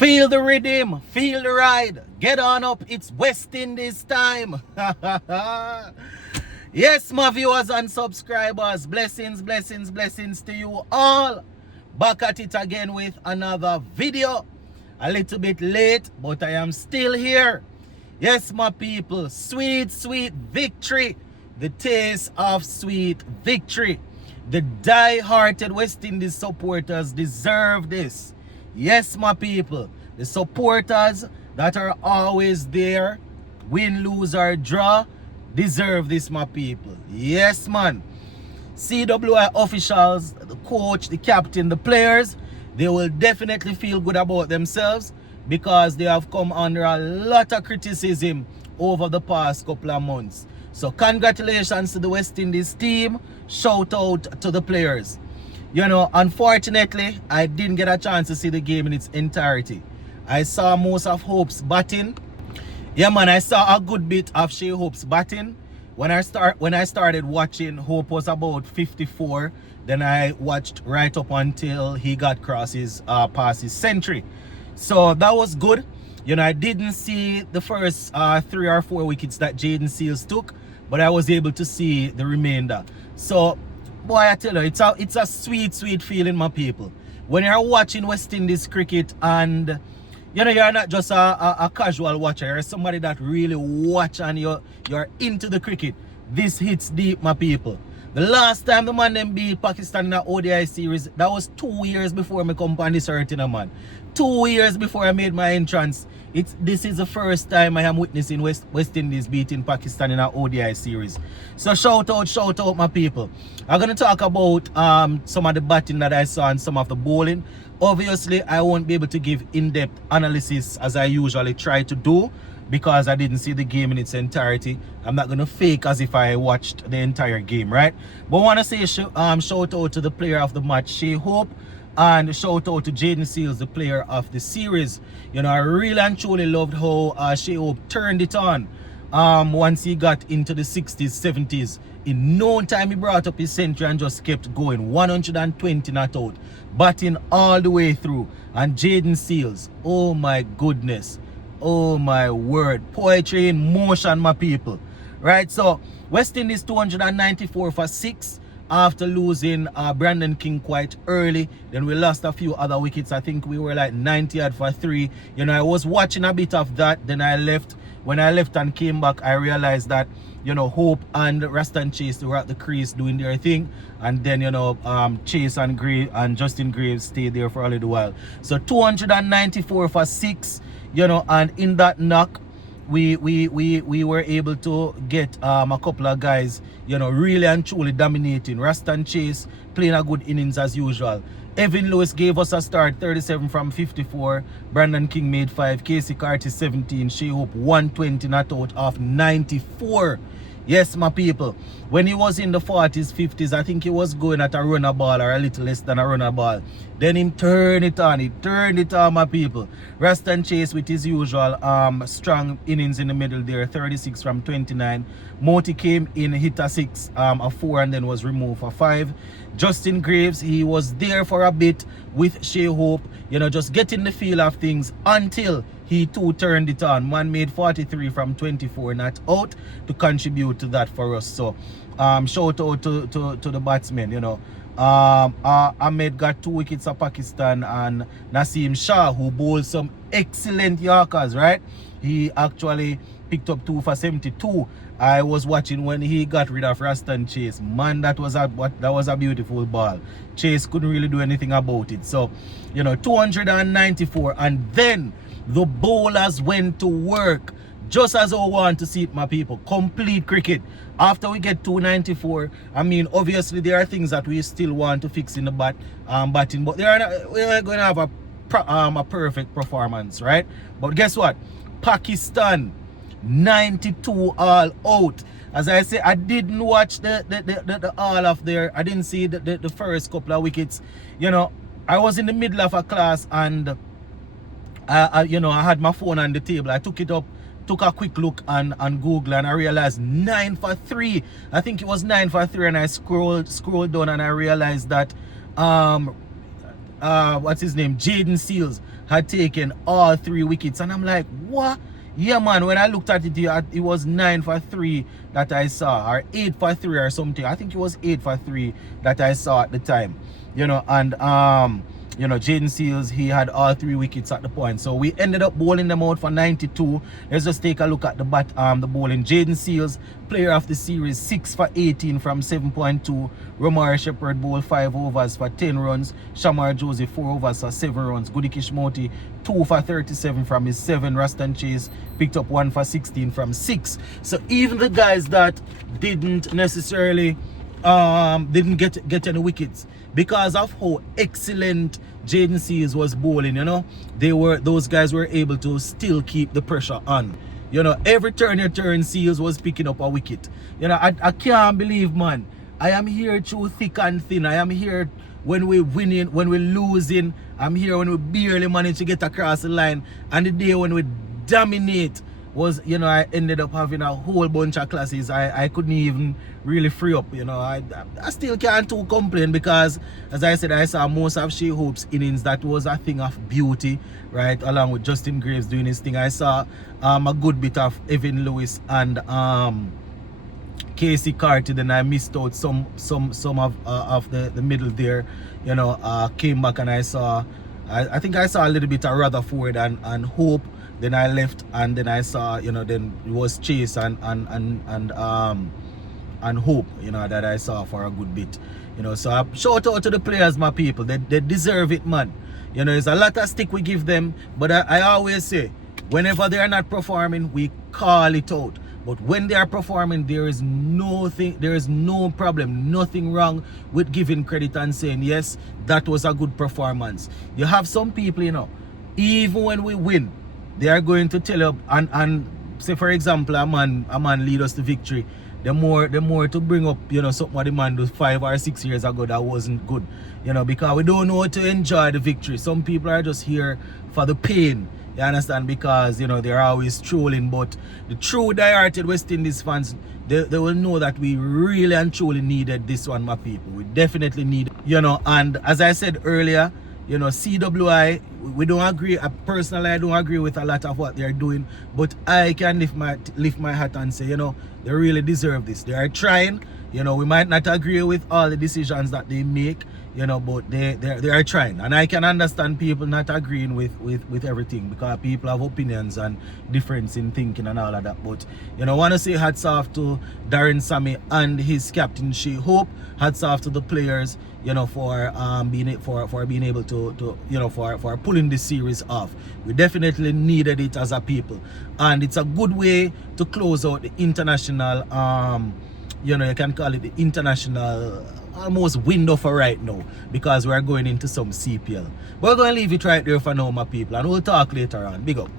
Feel the rhythm, feel the ride. Get on up, it's West Indies time. Yes, my viewers and subscribers, blessings, blessings, blessings to you all. Back at it again with another video. A little bit late, but I am still here. Yes, my people, sweet, sweet victory. The taste of sweet victory. The die-hearted West Indies supporters deserve this. Yes, my people, the supporters that are always there, win, lose, or draw, deserve this, my people. Yes, man. CWI officials, the coach, the captain, the players, they will definitely feel good about themselves because they have come under a lot of criticism over the past couple of months. So congratulations to the West Indies team. Shout out to the players. You know, unfortunately, I didn't get a chance to see the game in its entirety. I saw most of Hope's batting. Yeah, man, I saw a good bit of Shea Hope's batting. When I started watching, Hope was about 54. Then I watched right up until he got past his century. So that was good. You know, I didn't see the first 3 or 4 wickets that Jayden Seales took, but I was able to see the remainder. So, boy, I tell you, it's a sweet, sweet feeling, my people. When you're watching West Indies cricket and, you know, you're not just a casual watcher, you're somebody that really watch and you're into the cricket. This hits deep, my people. The last time the man them beat Pakistan in the ODI series, that was 2 years before me come on this earth, man. 2 years before I made my entrance. This is the first time I am witnessing West Indies beating Pakistan in an ODI series. So shout out, my people. I'm going to talk about some of the batting that I saw and some of the bowling. Obviously, I won't be able to give in-depth analysis as I usually try to do because I didn't see the game in its entirety. I'm not going to fake as if I watched the entire game, right? But I want to say shout out to the player of the match, Shea Hope. And shout out to Jayden Seales, the player of the series. You know, I really and truly loved how Shea Hope turned it on once he got into the 60s, 70s. In no time, he brought up his century and just kept going. 120 not out. Batting all the way through. And Jayden Seales, oh my goodness. Oh my word. Poetry in motion, my people. Right, so West Indies 294 for 6. After losing Brandon King quite early. Then we lost a few other wickets. I think we were like 90 odd for 3. You know, I was watching a bit of that. Then I left. When I left and came back, I realized that, you know, Hope and Rastan Chase, they were at the crease doing their thing. And then, you know, Chase and Justin Graves stayed there for a little while. So 294 for 6, you know, and in that knock, we were able to get a couple of guys, you know, really and truly dominating. Rastan Chase playing a good innings as usual. Evan Lewis gave us a start, 37 from 54. Brandon King made 5. Casey Carty 17. Shea Hope 120 not out of 94. Yes, my people. When he was in the 40s, 50s, I think he was going at a runner ball or a little less than a runner ball. Then him turn it on. He turned it on, my people. Rastan Chase with his usual strong innings in the middle there, 36 from 29. Moti came in, hit a 6, a 4, and then was removed for 5. Justin Graves, he was there for a bit with Shea Hope, you know, just getting the feel of things until he too turned it on. Man made 43 from 24 not out to contribute to that for us. So shout out to the batsmen, you know. Ahmed got 2 wickets of Pakistan, and Naseem Shah, who bowled some excellent Yorkers, right? He actually picked up 2 for 72. I was watching when he got rid of Rastan Chase. Man, that was a beautiful ball. Chase couldn't really do anything about it. So, you know, 294, and then the bowlers went to work. Just as I want to see it, my people. Complete cricket. After we get 294, I mean, obviously there are things that we still want to fix in the batting, but we're going to have a perfect performance, right? But guess what? Pakistan 92 all out. As I say, I didn't watch the all of there. I didn't see the first couple of wickets. You know, I was in the middle of a class and you know, I had my phone on the table. I took it up, took a quick look on Google, and I realized 9 for 3. I think it was 9 for 3, and I scrolled down and I realized that what's his name, Jayden Seales had taken all 3 wickets. And I'm like, what? Yeah, man, when I looked at it, it was 9 for 3 that I saw, or 8 for 3 or something. I think it was 8 for 3 that I saw at the time. You know, and you know, Jayden Seales, he had all 3 wickets at the point. So we ended up bowling them out for 92. Let's just take a look at the bowling. Jayden Seales, player of the series, 6 for 18 from 7.2. Romari Shepherd bowled 5 overs for 10 runs. Shamar Josie 4 overs for 7 runs. Goody Kishmoti 2 for 37 from his 7. Raston Chase picked up 1 for 16 from 6. So even the guys that didn't necessarily didn't get any wickets, because of how excellent Jayden Seales was bowling, you know, those guys were able to still keep the pressure on. You know, every turn you turn, Seales was picking up a wicket. You know, I can't believe, man. I am here through thick and thin. I am here when we're winning, when we're losing. I'm here when we barely manage to get across the line. And the day when we dominate was, you know, I ended up having a whole bunch of classes. I couldn't even really free up, you know. I still can't too complain, because as I said, I saw most of Shea Hope's innings. That was a thing of beauty, right, along with Justin Graves doing his thing. I saw a good bit of Evan Lewis and Casey Carty. Then I missed out some of the middle there, you know. Came back and I saw, I think I saw a little bit of Rutherford and Hope. Then I left, and then I saw, you know, then it was Chase and Hope, you know, that I saw for a good bit. You know, so I shout out to the players, my people. They deserve it, man. You know, there's a lot of stick we give them, but I always say, whenever they are not performing, we call it out. But when they are performing, there is no problem, nothing wrong with giving credit and saying, yes, that was a good performance. You have some people, you know, even when we win, they are going to tell you, and say, for example, a man lead us to victory. The more to bring up, you know, something what the man did 5 or 6 years ago that wasn't good, you know, because we don't know how to enjoy the victory. Some people are just here for the pain, you understand, because, you know, they're always trolling. But the true die-hearted West Indies fans, they will know that we really and truly needed this one, my people. We definitely need, you know. And as I said earlier, you know, CWI, we don't agree. Personally, I don't agree with a lot of what they're doing, but I can lift my hat and say, you know, they really deserve this. They are trying. You know, we might not agree with all the decisions that they make, you know, but they are trying. And I can understand people not agreeing with everything, because people have opinions and difference in thinking and all of that. But, you know, I want to say hats off to Darren Sammy and his captain Shea Hope. Hats off to the players, you know, for being able to you know, for pulling this series off. We definitely needed it as a people, and it's a good way to close out the international you know, you can call it the international almost window for right now, because we're going into some CPL. We're going to leave it right there for now, my people, and we'll talk later on. Big up.